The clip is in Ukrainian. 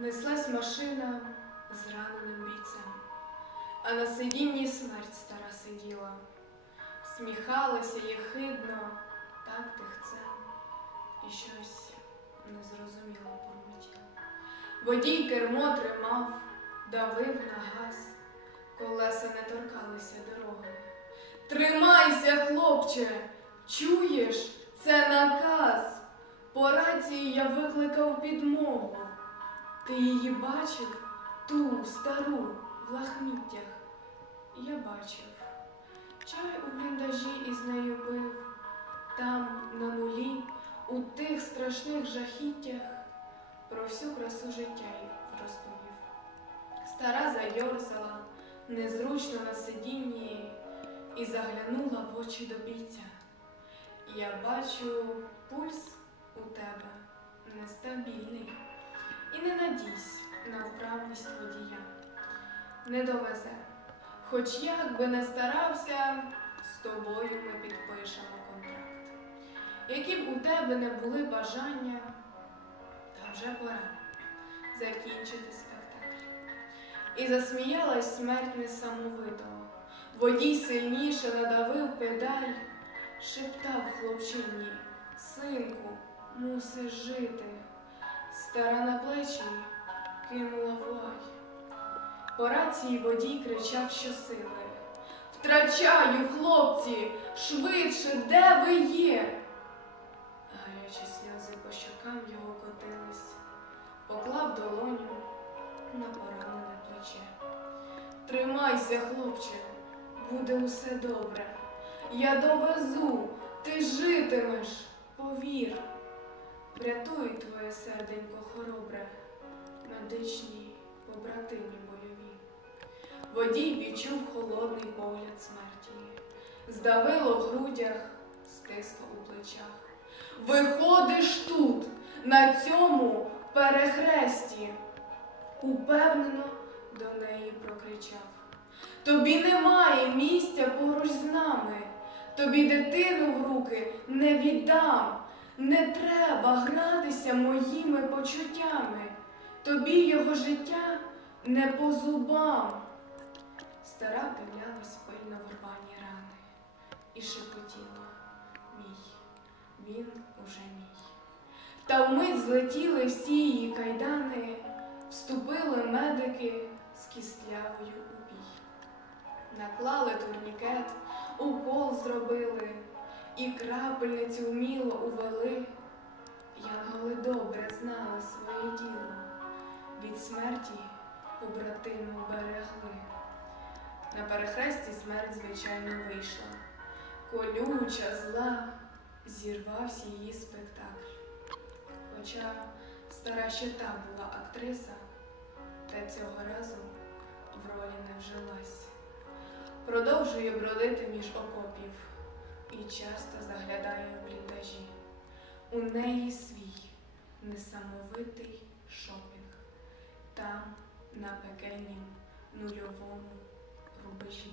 Неслась машина з раненим бійцем, а на сидінні смерть стара сиділа, сміхалася єхидно, так тихцем, і щось незрозуміло бурмотіла. Водій кермо тримав, давив на газ, колеса не торкалися дороги. Тримайся, хлопче, чуєш, це наказ. По рації я викликав підмогу. Ти її бачив, ту стару в лахміттях. Я бачив. Чай у бліндажі із нею пив, там, на нулі, у тих страшних жахіттях, про всю красу життя їй розповів. Стара зайорзала, незручно на сидінні, і заглянула в очі до бійця. Я бачу, пульс у тебе нестабільний. І не надійсь на вправність водія. Не довезе. Хоч як би не старався, з тобою ми підпишемо контракт. Які б у тебе не були бажання, та вже пора закінчити спектакль. І засміялась смерть несамовито. Водій сильніше надавив педаль, шептав хлопчині, синку, мусиш жити. Стара на плечі кинула вой. По рації водій кричав щосили. Втрачаю, хлопці, швидше, де ви є? Гарячі сльози по щокам його котились, поклав долоню на поранене плече. Тримайся, хлопче, буде усе добре. Я довезу, ти житимеш, повір. Врятують твоє серденько хоробре, медичні побратимі бойові. Водій відчув холодний погляд смерті, здавило в грудях, стисло у плечах. Виходиш тут, на цьому перехресті, упевнено до неї прокричав. Тобі немає місця поруч з нами, тобі дитину в руки не віддам. Не треба гратися моїми почуттями, тобі його життя не по зубам. Стара дивлялась пильно в рвані рани і шепотіла мій, він уже мій. Та вмить злетіли всі її кайдани, вступили медики з кістлявою у бій. Наклали турнікет, укол зробили і крапельницю вміло увели. Янголи добре знали своє діло, від смерті побратиму берегли. На перехресті смерть, звичайно, вийшла. Колюча, зла, зірвався її спектакль. Хоча стара ще та була актриса, та цього разу в ролі не вжилась. Продовжує бродити між окопів і часто заглядає в бліндажі. У неї свій несамовитий шопінг, там, на пекельнім нульовому рубежі.